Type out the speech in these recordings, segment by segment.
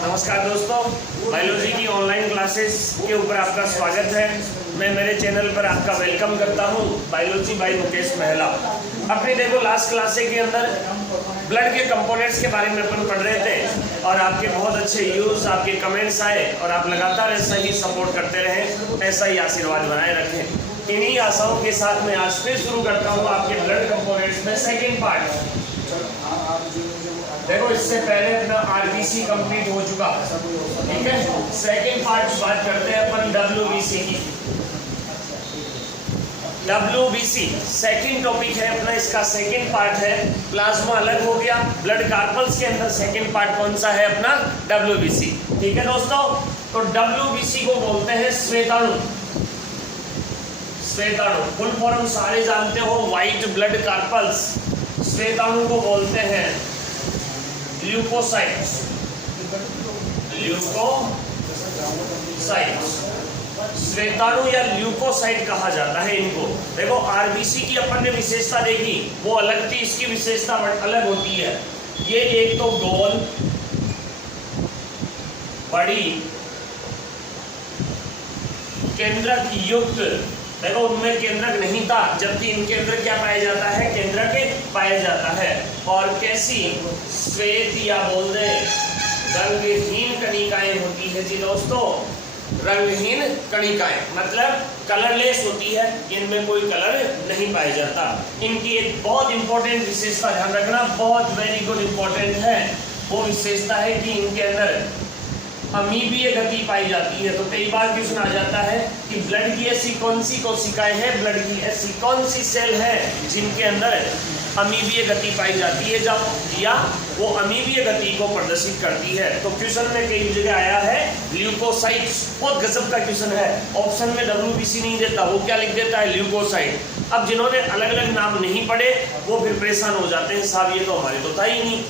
नमस्कार दोस्तों, बायोलॉजी की ऑनलाइन क्लासेस के ऊपर आपका स्वागत है। मैं मेरे चैनल पर आपका वेलकम करता हूं, बायोलॉजी बाय मुकेश महला। अपने देखो लास्ट क्लासे के अंदर ब्लड के कंपोनेंट्स के बारे में अपन पढ़ रहे थे और आपके बहुत अच्छे यूज, आपके कमेंट्स आए और आप लगातार ऐसा ही सपोर्ट करते रहें, ऐसा ही आशीर्वाद बनाए रखें। इन्हीं आशाओं के साथ मैं आज फिर शुरू करता हूँ आपके ब्लड कंपोनेंट्स में सेकेंड पार्ट। देखो इससे पहले अपना आरबीसी कंप्लीट हो चुका, ठीक है। सेकेंड पार्ट बात करते हैं अपन डब्ल्यूबीसी की। डब्ल्यूबीसी सेकेंड टॉपिक है अपना, इसका सेकेंड पार्ट है। प्लाज्मा अलग हो गया, ब्लड कार्पल्स के अंदर सेकेंड पार्ट कौन सा है अपना? डब्ल्यूबीसी, ठीक है दोस्तों। तो डब्ल्यूबीसी को बोलते हैं श्वेताणु। श्वेताणु फुल फॉर्म सारे जानते हो, व्हाइट ब्लड कार्पल्स। श्वेताणु को बोलते हैं ल्यूकोसाइट्स। ल्यूकोसाइट्स श्वेताणु या ल्यूकोसाइट कहा जाता है इनको। देखो आरबीसी की अपन ने विशेषता देखी, वो अलग थी, इसकी विशेषता अलग होती है। ये एक तो गोल बड़ी केंद्रक युक्त, देखो उनमें केंद्रक नहीं था, जबकि इनके अंदर क्या पाया जाता है? केंद्रक पाया जाता है। और कैसी? श्वेत या बोल दे रंगहीन कणिकाएं होती है जी दोस्तों। रंगहीन कणिकाएं मतलब कलरलेस होती है, इनमें कोई कलर नहीं पाया जाता। इनकी एक बहुत इंपॉर्टेंट विशेषता ध्यान रखना, बहुत वेरी गुड इंपॉर्टेंट है। वो विशेषता है कि इनके अंदर अमीबीय गति पाई जाती है। तो कई बार क्वेश्चन आ जाता है कि ब्लड की ऐसी कौन सी कोशिकाएं हैं, ब्लड की ऐसी कौन सी सेल है जिनके अंदर अमीबीय गति पाई जाती है, जब या वो अमीबीय गति को प्रदर्शित करती है। तो क्वेश्चन में कई जगह आया है ल्यूकोसाइट्स, बहुत गजब का क्वेश्चन है। ऑप्शन में डब्ल्यूबीसी नहीं देता, वो क्या लिख देता है? ल्यूकोसाइट। अब जिन्होंने अलग अलग नाम नहीं पढ़े वो फिर परेशान हो जाते हैं, साहब ये तो हमारे तो था ही नहीं।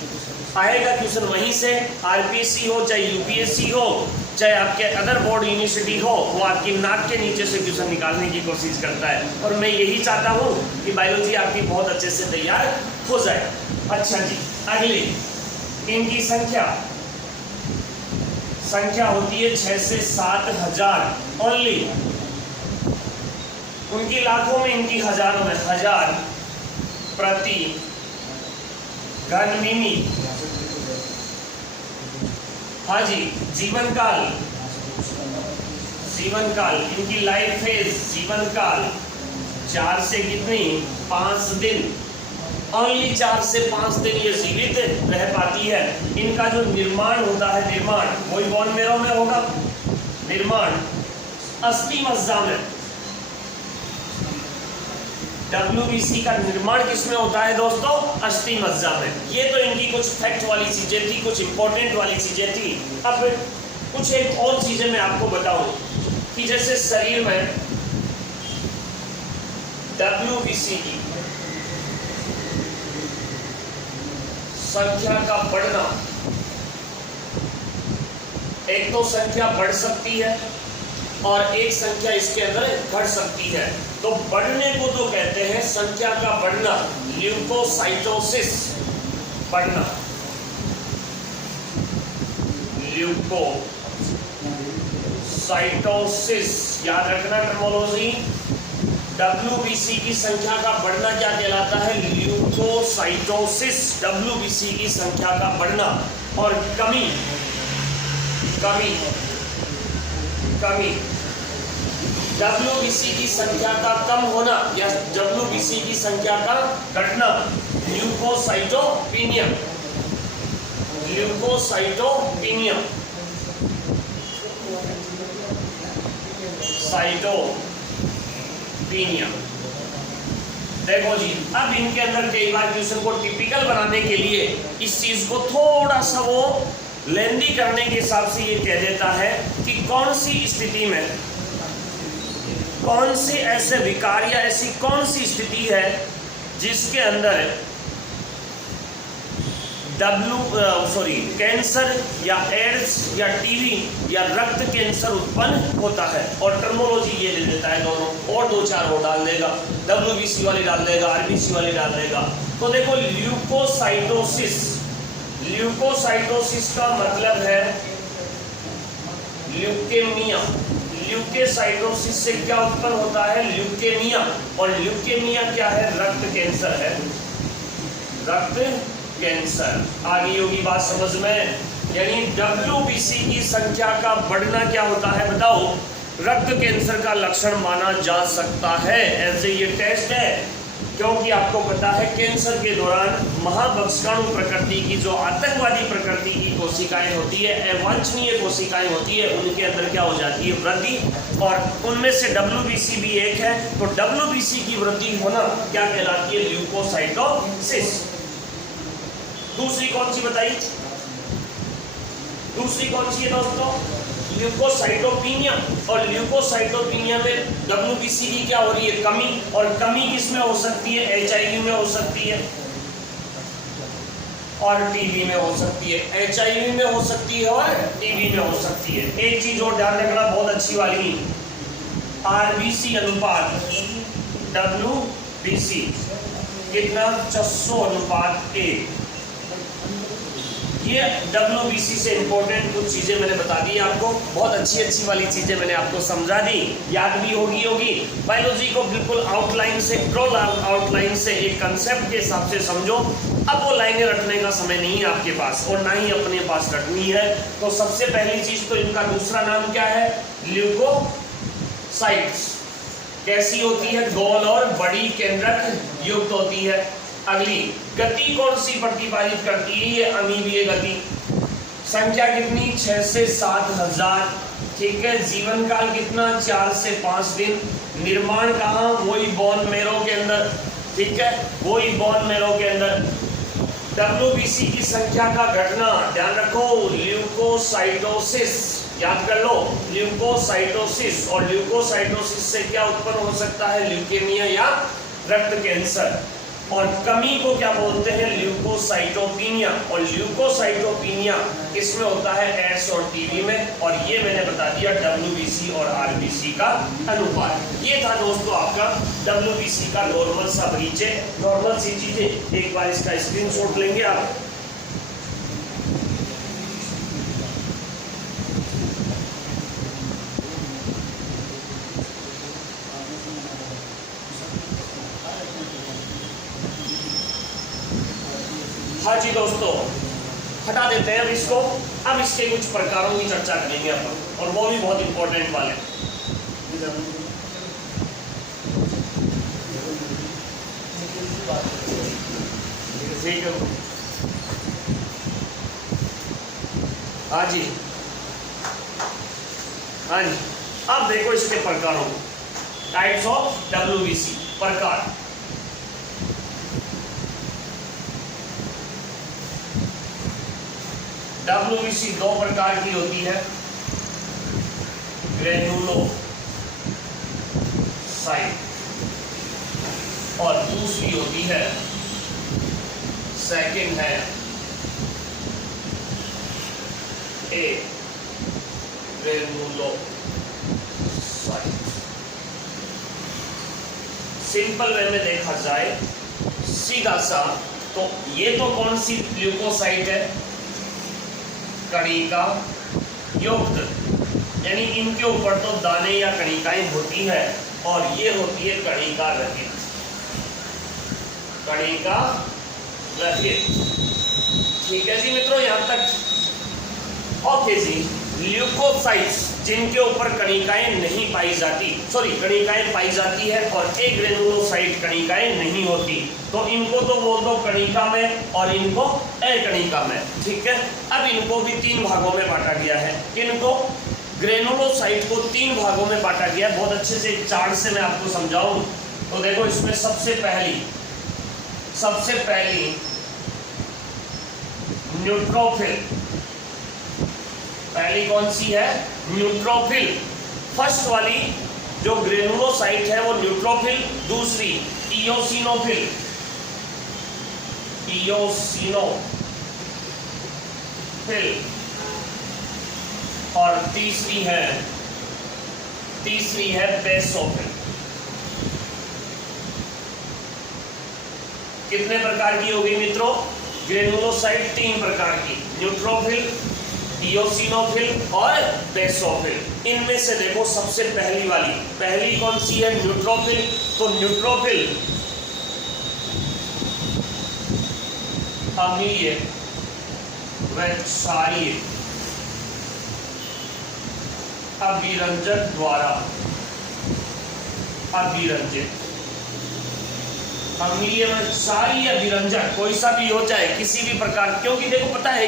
आएगा क्वेश्चन वहीं से, आरपीएससी हो चाहे यूपीएससी हो चाहे आपके अदर बोर्ड यूनिवर्सिटी हो, वो आपकी नाक के नीचे से क्वेश्चन निकालने की कोशिश करता है। और मैं यही चाहता हूँ कि बायोलॉजी आपकी बहुत अच्छे से तैयार हो जाए। अच्छा जी, अगली इनकी संख्या होती है 6 से 7 हजार ओनली। उनकी लाखों में, इनकी हजारों में, 1000 प्रति घन मिमी। हाँ जी, जीवन काल इनकी लाइफ फेज, जीवन काल 4 से कितनी? 5 दिन। ओनली 4 से 5 दिन ये जीवित रह पाती है। इनका जो निर्माण होता है, निर्माण वही बोन मेरो में होगा। निर्माण अस्थि मज्जा में, डब्ल्यूबीसी का निर्माण किसमें होता है दोस्तों? अस्थि मज्जा में। ये तो इनकी कुछ फैक्ट वाली चीजें थी, कुछ इंपॉर्टेंट वाली चीजें थी। अब कुछ एक और चीजें मैं आपको बताऊं कि जैसे शरीर में डब्ल्यूबीसी की संख्या का बढ़ना, एक तो संख्या बढ़ सकती है और एक संख्या इसके अंदर घट सकती है। तो बढ़ने को तो कहते हैं संख्या का बढ़ना, ल्यूकोसाइटोसिस बढ़ना, ल्यूकोसाइटोसिस। याद रखना टर्मिनोलॉजी। डब्ल्यूबीसी की संख्या का बढ़ना क्या कहलाता है? ल्यूकोसाइटोसिस, डब्ल्यूबीसी की संख्या का बढ़ना। और कमी डब्ल्यूबीसी की संख्या का कम होना या डब्ल्यूबीसी की संख्या का घटना, ल्यूकोसाइटोपिनिया। देखो जी, अब इनके अंदर कई बार क्वेश्चन को टिपिकल बनाने के लिए इस चीज को थोड़ा सा वो लेंदी करने के हिसाब से ये कह देता है कि कौन सी स्थिति में, कौन से ऐसे विकार या ऐसी कौन सी स्थिति है जिसके अंदर कैंसर या एड्स या टीबी या रक्त कैंसर उत्पन्न होता है। और टर्मिनोलॉजी ये दे देता है दोनों, और 2-4 और डाल देगा, डब्ल्यूबीसी वाली डाल देगा, आरबीसी वाली डाल देगा। तो देखो ल्यूकोसाइटोसिस, ल्यूकोसाइटोसिस का मतलब है ल्यूकेमिया। ल्यूकेसाइटोसिस से क्या उत्पन्न होता है? ल्यूकेमिया। और ल्यूकेमिया क्या है? रक्त कैंसर है, रक्त कैंसर। आगे होगी बात समझ में। यानी WBC की संख्या का बढ़ना क्या होता है बताओ? रक्त कैंसर का लक्षण माना जा सकता है। ऐसे ये टेस्ट है, क्योंकि आपको पता है कैंसर के दौरान महाभक्षकाणु प्रकृति की, जो आतंकवादी प्रकृति की कोशिकाएं होती है, अवांछनीय कोशिकाएं होती है, उनके अंदर क्या हो जाती है? वृद्धि। और उनमें से WBC भी एक है। तो WBC की वृद्धि होना क्या कहलाती है? ल्यूकोसाइटोसिस। दूसरी कौन सी बताइए? दूसरी कौन सी है दोस्तों? ल्यूकोसाइटोपिनिया। और ल्यूकोसाइटोपिनिया में WBC की क्या हो रही है? कमी। और कमी किसमें हो सकती है? HIV में हो सकती है और TB में हो सकती है। HIV में हो सकती है और TB में हो सकती है। एक चीज और ध्यान रखना बहुत अच्छी वाली, RBC अनुपात WBC कितना? 600:1। ये WBC से इंपॉर्टेंट कुछ चीजें मैंने बता दी आपको, बहुत अच्छी वाली चीजें मैंने आपको समझा दी, याद भी होगी। बायोलॉजी को बिल्कुल आउटलाइन से, ड्रॉ आउटलाइन से एक कंसेप्ट के हिसाब से समझो। अब वो लाइनें रटने का समय नहीं है आपके पास, और ना ही अपने पास रटनी है। तो सबसे पहली चीज तो इनका दूसरा नाम क्या है? ल्यूकोसाइट्स। कैसी होती है? गोल और बड़ी केंद्रक युक्त होती है। अगली, गति कौन सी प्रतिपादित करती है? ये अमीबीय गति। संख्या कितनी? 6 से 7 हजार। ठीक है। जीवन काल कितना? 4 से 5 दिन। निर्माण कहाँ? वही बोन मैरो के अंदर। ठीक है, वही बोन मैरो के अंदर। WBC की संख्या का घटना ध्यान रखो, ल्यूकोसाइटोसिस। याद कर लो, ल्यूकोसाइटोसिस। और ल्यूकोसाइटोसिस से क्या उत्पन्न हो सकता है? ल्यूकेमिया या रक्त कैंसर। और कमी को क्या बोलते हैं? ल्यूकोसाइटोपिनिया। और ल्यूकोसाइटोपिनिया इसमें होता है एड्स और TB में। और ये मैंने बता दिया WBC और RBC का अनुपात। ये था दोस्तों आपका WBC का नॉर्मल सा परिचय, नॉर्मल सी चीजें। एक बार इसका स्क्रीनशॉट लेंगे आप। हाँ जी दोस्तों, हटा देते हैं अब इसको। अब इसके कुछ प्रकारों की चर्चा करेंगे अपन, और वो भी बहुत इंपॉर्टेंट वाले। ठीक है। हाँ जी, हाँ जी। अब देखो इसके प्रकारों, टाइप्स ऑफ WBC। प्रकार, WBC 2 प्रकार की होती है। ग्रेनुलोसाइट और दूसरी होती है, सेकंड है ग्रेनुलोसाइट। सिंपल वे में देखा जाए सीधा सा, तो ये तो कौन सी ल्यूकोसाइट है? कणिका युक्त, यानी इनके ऊपर तो दाने या कणिकाएं होती है, और ये होती है कणिका रहित। कणिका रहित। ठीक है जी मित्रों, यहां तक ओके जी। ल्यूकोसाइट्स जिनके ऊपर कणिकाएं नहीं पाई जाती, सॉरी कणिकाएं पाई जाती है, और एक ग्रेनुलोसाइट कणिकाएं नहीं होती, तो इनको तो बोल दो कणिका में और इनको अकणिका में। ठीक है। अब इनको भी 3 भागों में बांटा गया है। इनको ग्रेनुलोसाइट को 3 भागों में बांटा गया है। बहुत अच्छे से चार्ट से मैं आपको समझाऊं तो देखो, इसमें सबसे पहली न्यूट्रोफिल। पहली कौन सी है? न्यूट्रोफिल। फर्स्ट वाली जो ग्रेनुलोसाइट है वो न्यूट्रोफिल। दूसरी इओसिनोफिल, और तीसरी है बेसोफिल। कितने प्रकार की होगी मित्रों? ग्रेनुलोसाइट 3 प्रकार की, न्यूट्रोफिल, इयोसिनोफिल और बेसोफिल। इनमें से देखो सबसे पहली कौन सी है? न्यूट्रोफिल। तो न्यूट्रोफिल अम्लीय व क्षारीय अभिरंजक द्वारा अभिरंजित। अम्लीय व क्षारीय अभिरंजक कोई सा भी हो जाए किसी भी प्रकार, क्योंकि देखो पता है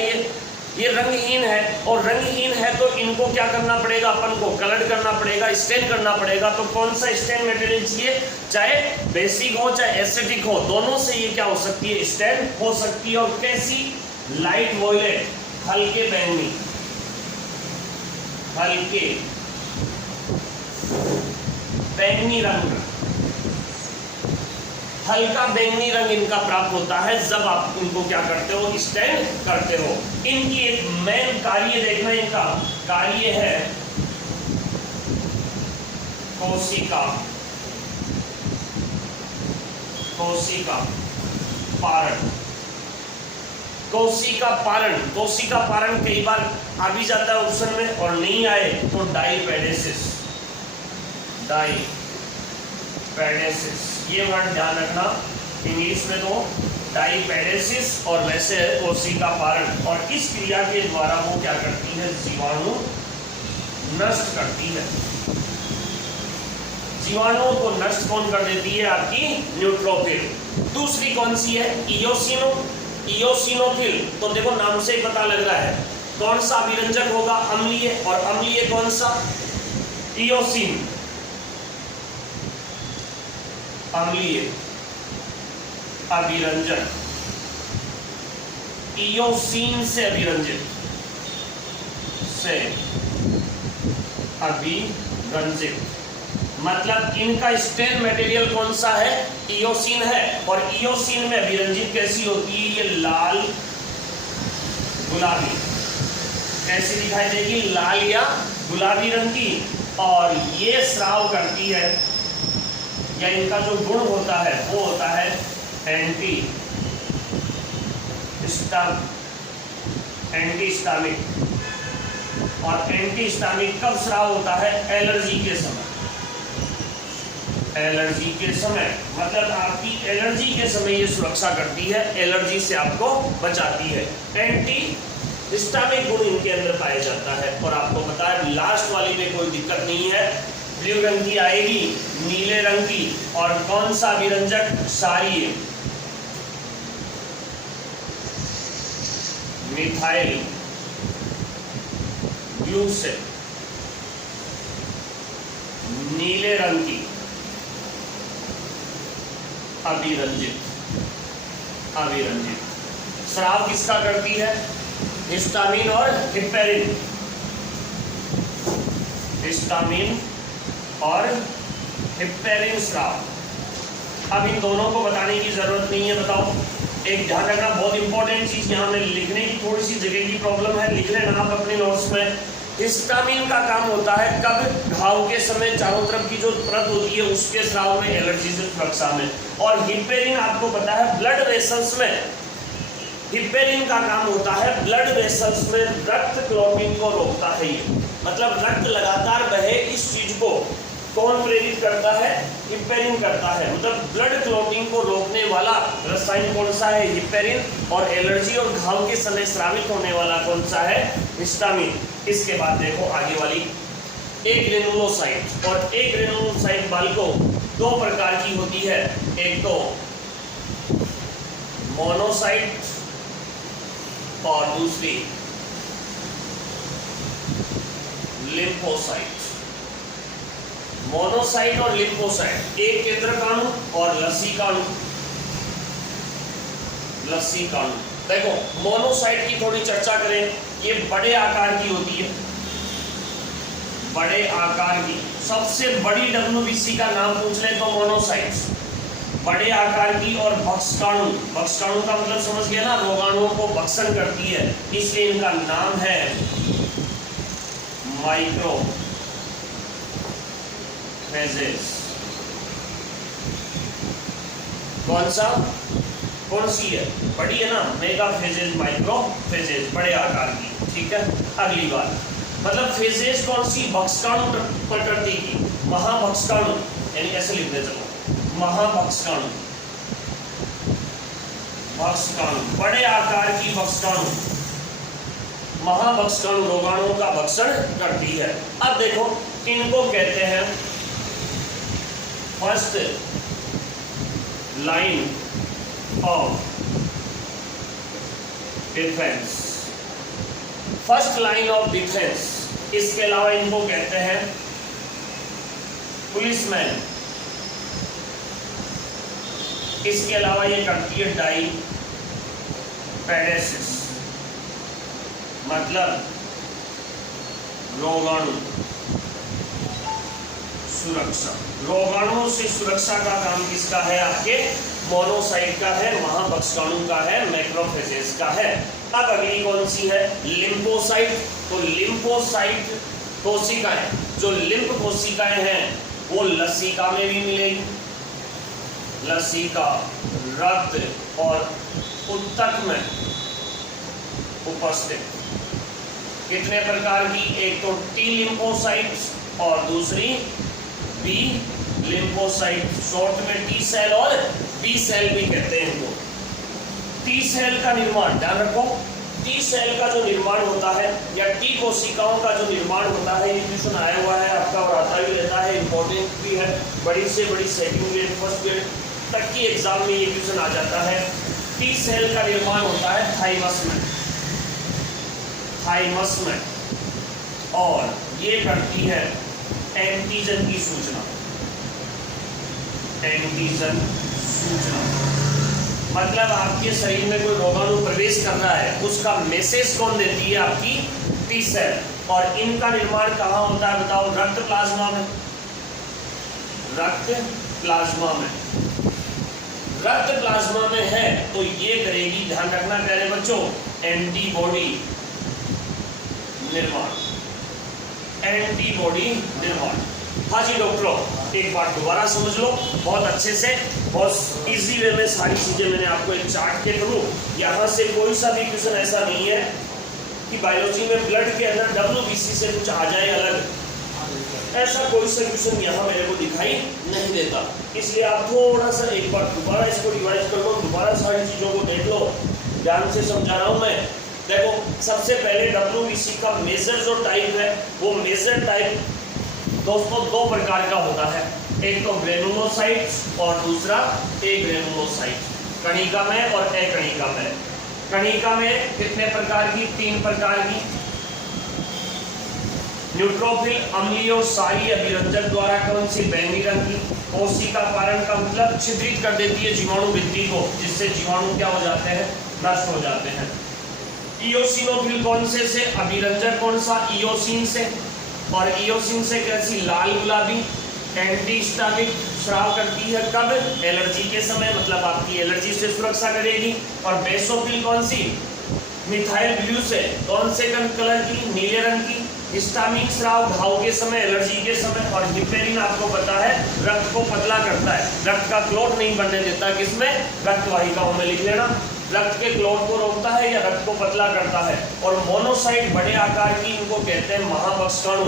ये रंगहीन है, और रंगहीन है तो इनको क्या करना पड़ेगा? अपन को कलर करना पड़ेगा, स्टेन करना पड़ेगा। तो कौन सा स्टेन मटेरियल चाहिए? चाहे बेसिक हो चाहे एसिडिक हो, दोनों से ये क्या हो सकती है? स्टेन हो सकती है। और कैसी? लाइट वॉयलेट, हल्के बैंगनी, हल्के बैंगनी रंग, हल्का बैंगनी रंग इनका प्राप्त होता है जब आप इनको क्या करते हो? स्टैंड करते हो। इनकी एक मेन कार्य देखना, इनका कार्य है कोशिका पारण। कोशिका पारण कई बार आ भी जाता है ऑप्शन में, और नहीं आए तो डाईपेडेसिस। ये वर्ड ध्यान रखना, इंग्लिश में तो डाईपेडेसिस और वैसे है कोशिका पारण। और इस क्रिया के द्वारा वो क्या करती है? जीवाणु नष्ट करती है। जीवाणुओं को नष्ट कौन कर देती है? आपकी न्यूट्रोफिल। दूसरी कौन सी है? इयोसिनोफिल। तो देखो नाम से ही पता लग रहा है कौन सा अभिरंजक होगा? अम्लीय। और अम्लीय कौन सा? इयोसिन। अम्लीय अभिरंजक, इयोसिन से अभिरंजित, मतलब इनका स्टेन मटेरियल कौन सा है? इयोसिन है। और इयोसिन में अभिरंजित कैसी होती है? ये लाल गुलाबी, कैसी दिखाई देगी? लाल या गुलाबी रंग की। और ये स्राव करती है, या इनका जो गुण होता है वो होता है एंटी हिस्टामिक। और एंटी हिस्टामिक कब स्राव होता है? एलर्जी के समय। मतलब आपकी एलर्जी के समय ये सुरक्षा करती है, एलर्जी से आपको बचाती है। एंटी हिस्टामिक गुण इनके अंदर पाया जाता है। और आपको पता है लास्ट वाली में कोई दिक्कत नहीं है, ब्लू रंग की आएगी, नीले रंग की। और कौन सा अभिरंजक? क्षारीय मिथाइल ग्लूसेट, नीले रंग की अभिरंजित। स्राव किसका करती है? हिस्टामिन और हिपेरिन। हिस्टामिन और हिपेरिन स्राव। अब इन दोनों को बताने की जरूरत नहीं है। बताओ, एक ध्यान रखना, बहुत इंपॉर्टेंट चीज यहाँ में लिखने की थोड़ी सी जगह की प्रॉब्लम है, लिख लेना आप अपने नोट्स में। हिस्टामिन का काम होता है कब? घाव के समय चारों तरफ की जो परत होती है उसके स्राव में, एलर्जी से सुरक्षा में। और हिपेरिन आपको पता है ब्लड वेसल्स में, हिपेरिन का काम होता है ब्लड वेसल्स में रक्त क्लॉटिंग को रोकता है। ये मतलब रक्त लगातार बहे, इस चीज को कौन प्रेरित करता है? हिपेरिन करता है। मतलब ब्लड क्लॉटिंग को रोकने वाला रसायन कौन सा है? हिपेरिन। और एलर्जी और घाव के समय स्रावित होने वाला कौन सा है? हिस्टामिन। इसके बाद देखो आगे वाली, एक ग्रेनुलोसाइट। और एक ग्रेनुलोसाइट बालको दो प्रकार की होती है, एक तो मोनोसाइट और दूसरी लिम्फोसाइट। मोनोसाइट और लिम्फोसाइट, एक केंद्रकाणु और लसीकाणु। देखो मोनोसाइट की थोड़ी चर्चा करें, ये बड़े आकार की होती है, बड़े आकार की। सबसे बड़ी डब्ल्यूबीसी का नाम पूछ ले तो मोनोसाइट्स, बड़े आकार की। और भक्षकाणु, भक्षकाणु का मतलब समझ गया ना, रोगाणुओं को भक्षण करती है, इसलिए इनका नाम है माइक्रोफेजेस। कौन सा? कौन सी है? बड़ी है ना, मेगा फेजेज माइक्रो फेजेज, बड़े आकार की। ठीक है, अगली बात, मतलब फेजेज कौन सी? भक्षकाणु प्रकृति की, महाभक्षकाणु, यानी ऐसे लिख दे, चलो महाभक्षकाणु, भक्षकाणु बड़े आकार की भक्षकाणु, महाभक्षकाणु रोगाणुओं का भक्षण करती है। अब देखो इनको कहते हैं first line of defence, first line of defence. इसके अलावा इनको कहते हैं पुलिसमैन। इसके अलावा ये करती है डाई पैडेसिस, मतलब रोगाणु सुरक्षा। रोगाणुओं से सुरक्षा का काम किसका है? आपके मोनोसाइट का है, महाभक्षकाणु का है, मैक्रोफेजेस का है। अब अगली कौन सी है? लिम्फोसाइट। तो लिम्फोसाइट कोशिकाएं, जो लिम्फ कोशिकाएं हैं वो लसिका में भी मिलेगी, लसिका, रक्त और उत्तक में उपस्थित। कितने प्रकार की? एक तो टी लिम्फोसाइट और दूसरी बी लिम्फोसाइट, शॉर्ट में टी सेल और बी सेल भी कहते हैं इनको। टी सेल का निर्माण, ध्यान रखो, टी सेल का जो निर्माण होता है या टी कोशिकाओं का जो निर्माण होता है, ये क्वेश्चन आया हुआ है आपका और आता भी रहता है, इंपॉर्टेंट भी है, बड़ी से बड़ी सेकंड ग्रेड फर्स्ट ग्रेड तक की एग्जाम में ये क्वेश्चन आ जाता है। टी सेल का निर्माण होता है थाइमस में, थाइमस में, और ये करती है एंटीजन की सूचना, एंटीजन सूचना, मतलब आपके शरीर में कोई रोगाणु प्रवेश कर रहा है, उसका मैसेज कौन देती है? आपकी टी सेल। और इनका निर्माण कहाँ होता है बताओ? रक्त प्लाज्मा में, रक्त प्लाज्मा में, रक्त प्लाज्मा में है तो ये करेगी, ध्यान रखना प्यारे बच्चों, एंटीबॉडी निर्माण, एंटीबॉडी निर्माण। हाँ जी डॉक्टरों, एक बात दोबारा समझ लो बहुत अच्छे से, बहुत इजी वे में सारी चीजें मैंने आपको एक चार्ट के थ्रू, यहाँ से कोई सा भी क्वेश्चन ऐसा नहीं है कि बायोलॉजी में ब्लड के अंदर WBC से कुछ आ जाए अलग, ऐसा कोई सा क्वेश्चन यहाँ मेरे को दिखाई नहीं देता। इसलिए आप थोड़ा सा एक बार दोबारा इसको रिवाइज कर लो, दोबारा सारी चीजों को देख लो, ध्यान से समझा रहा हूँ मैं। देखो सबसे पहले WBC का मेजर जो टाइप है, वो मेजर टाइप दोस्तों दो प्रकार का होता है, एक तो ग्रेनुलोसाइट और दूसरा एग्रेनुलोसाइट, कणिका में और अकणिका में। कणिका में कितने प्रकार की? 3 प्रकार की। न्यूट्रोफिल, अम्लीय और सारी अभिरंजक द्वारा कौन सी? बैंगनी रंग की। कोशिका पारण का मतलब छिद्रित कर देती है जीवाणु भित्ति को, जिससे जीवाणु क्या हो जाते हैं? नष्ट हो जाते हैं। इयोसिनोफिल कौन से? अभिरंजक कौन सा? इयोसिन से। और इयोसिन से कैसी? लाल गुलाबी, एंटीहिस्टामिक स्राव करती है, कब? एलर्जी के समय, मतलब आपकी एलर्जी से सुरक्षा करेगी। और बेसोफिल कौन सी? मिथाइल ब्लू से, कौन से कलर की? नीले रंग की। हिस्टामिक स्राव घाव के समय, एलर्जी के समय। और हिपेरिन आपको पता है रक्त को पतला करता है, रक्त का क्लॉट नहीं बनने देता, किसमें? रक्त वाहिकाओं में, लिख लेना, रक्त के क्लॉट को रोकता है या रक्त को पतला करता है। और मोनोसाइट बड़े आकार की, इनको कहते हैं महाभक्षकाणु।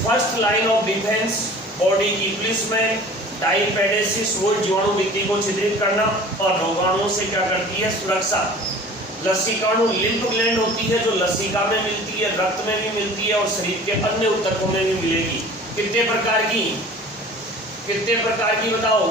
First line of defence, body की पुलिसमैन, डाईपेडेसिस, वो जीवाणु भित्ति को छिद्रित करना, और रोगाणुओं से क्या करती है? सुरक्षा। लसिकाणु, लिम्फ ग्लैंड होती है जो लसिका में मिलती है, रक्त में भी मिलती है और शरीर के अन्य ऊतकों में भी मिलेगी। कितने प्रकार की? कितने प्रकार की बताओ?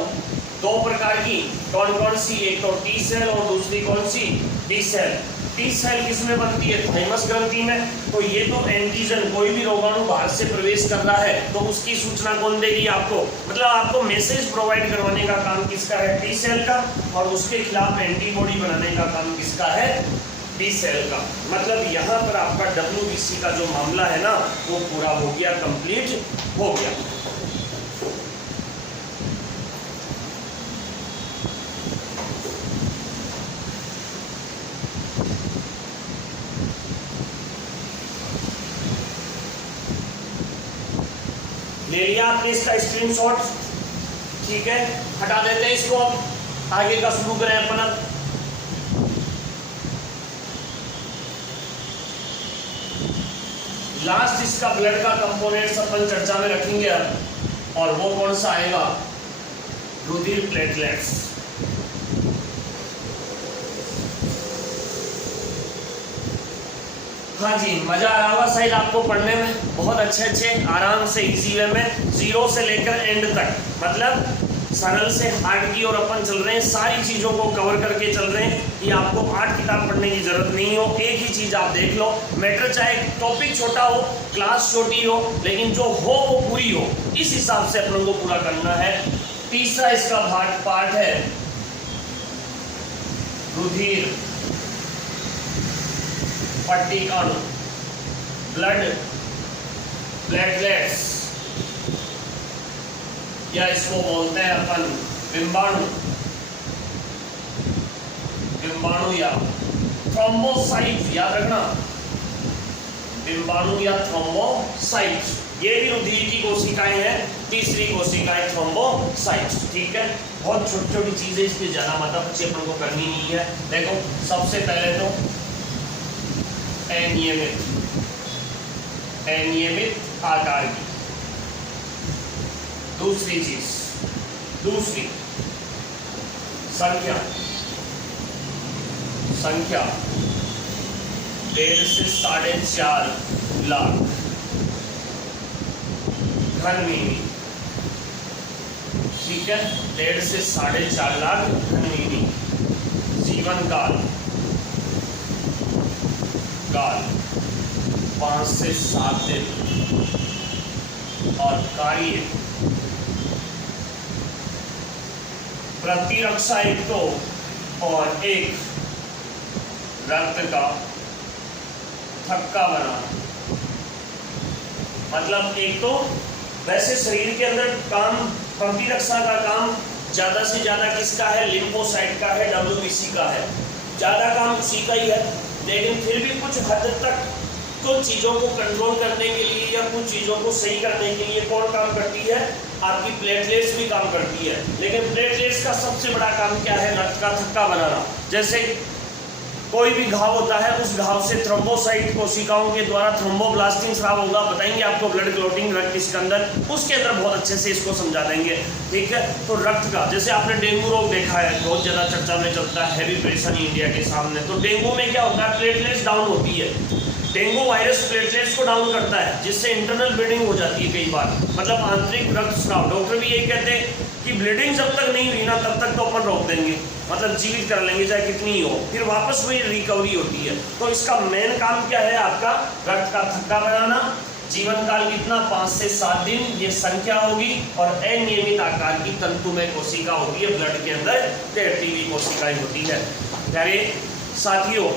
2 प्रकार की। कौन कौन सी? एक तो टी सेल और दूसरी कौन सी? B cell. टी सेल किसमें बनती है? थाइमस ग्रंथि में। तो ये तो एंटीजन, कोई भी रोगाणु बाहर से प्रवेश कर रहा है तो उसकी सूचना कौन देगी आपको? मतलब आपको मैसेज प्रोवाइड करवाने का काम किसका है? टी सेल का। और उसके खिलाफ एंटीबॉडी बनाने का काम किसका है? बी सेल का। मतलब यहाँ पर आपका WBC का जो मामला है ना, वो पूरा हो गया, कंप्लीट हो गया। ले लिया आपने इसका स्क्रीनशॉट? ठीक है, हटा देते हैं इसको, अब आगे का शुरू करें अपना। लास्ट इसका ब्लड का कंपोनेंट्स अपन चर्चा में रखेंगे अब, और वो कौन सा आएगा, रुधिर प्लेटलेट्स। हाँ जी, मजा आ रहा होगा शायद आपको पढ़ने में, बहुत अच्छे आराम से इजी वे में, जीरो से लेकर एंड तक, मतलब सरल से हार्ड की और अपन चल रहे हैं, सारी चीज़ों को कवर करके चल रहे हैं कि आपको 8 किताब पढ़ने की जरूरत नहीं हो, एक ही चीज़ आप देख लो, मैटर चाहे टॉपिक छोटा हो, क्लास छोटी हो, लेकिन जो हो वो पूरी हो, इस हिसाब से अपन को पूरा करना है। तीसरा इसका पार्ट है रुधिर पट्टिकाणु, ब्लड प्लेटलेट्स, या इसको बोलते हैं अपन बिंबाणु, बिंबाणु या थ्रोम्बोसाइट, याद रखना, बिंबाणु या थ्रोम्बोसाइट, ये भी रुधिर की कोशिकाएं हैं। तीसरी कोशिकाएं थ्रोम्बोसाइट, ठीक है। बहुत छोटी छोटी चीजें, इसकी ज्यादा मतलब अच्छी अपन को करनी नहीं है। देखो सबसे पहले तो अनियमित आकार की, दूसरी चीज, दूसरी संख्या 1.5 से 4.5 लाख घन मिमी, ठीक है, 1.5 से 4.5 लाख घन मिमी। जीवन काल 5 से 7 दिन, और कार्य प्रतिरक्षा एक तो, और एक रक्त का थक्का बनाना। मतलब एक तो वैसे शरीर के अंदर काम, प्रतिरक्षा का काम ज्यादा से ज्यादा किसका है, लिम्फोसाइट का है, WBC का है, ज्यादा काम उसी का ही है, लेकिन फिर भी कुछ हद तक कुछ चीज़ों को कंट्रोल करने के लिए या कुछ चीज़ों को सही करने के लिए कौन काम करती है, आपकी प्लेटलेट्स भी काम करती है। लेकिन प्लेटलेट्स का सबसे बड़ा काम क्या है, रक्त का थक्का बनाना। जैसे कोई भी घाव होता है, उस घाव से थ्रोम्बोसाइट कोशिकाओं के द्वारा थ्रोम्बोब्लास्टिन स्राव होगा, बताएंगे आपको ब्लड क्लॉटिंग रक्त किसके अंदर, उसके अंदर बहुत अच्छे से इसको समझा देंगे, ठीक है। तो रक्त का, जैसे आपने डेंगू रोग देखा है, बहुत ज़्यादा चर्चा में चलता है, हैवी प्रेशर इंडिया के सामने। तो डेंगू में क्या होता है, प्लेटलेट्स डाउन होती है, डेंगू वायरस प्लेटलेट्स को डाउन करता है, जिससे इंटरनल ब्लीडिंग हो जाती है कई बार, मतलब आंतरिक रक्त स्राव। डॉक्टर भी यही कहते हैं कि ब्लीडिंग जब तक नहीं हुई ना, तब तक तो अपन रोक देंगे, मतलब जीवित कर लेंगे चाहे कितनी ही हो, फिर वापस वही रिकवरी होती है। तो इसका मेन काम क्या है, आपका रक्त का थक्का बनाना। जीवन काल कितना, 5 से 7 दिन, ये संख्या होगी। और अनियमित आकार की तंतुमय कोशिका होती है ब्लड के अंदर, तैरती हुई कोशिकाएं होती है। प्यारे साथियों,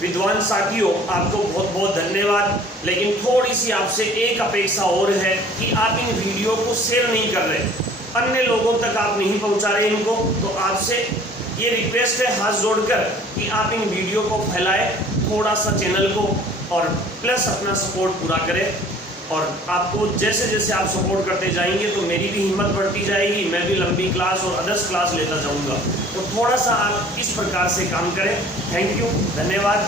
विद्वान साथियों, आपको बहुत बहुत धन्यवाद। लेकिन थोड़ी सी आपसे एक अपेक्षा और है कि आप इन वीडियो को शेयर नहीं कर रहे, अन्य लोगों तक आप नहीं पहुंचा रहे इनको, तो आपसे ये रिक्वेस्ट है हाथ जोड़कर कि आप इन वीडियो को फैलाएं, थोड़ा सा चैनल को, और प्लस अपना सपोर्ट पूरा करें। और आपको जैसे जैसे आप सपोर्ट करते जाएंगे तो मेरी भी हिम्मत बढ़ती जाएगी, मैं भी लंबी क्लास और अदर्स क्लास लेता जाऊंगा। तो थोड़ा सा आप इस प्रकार से काम करें। थैंक यू, धन्यवाद।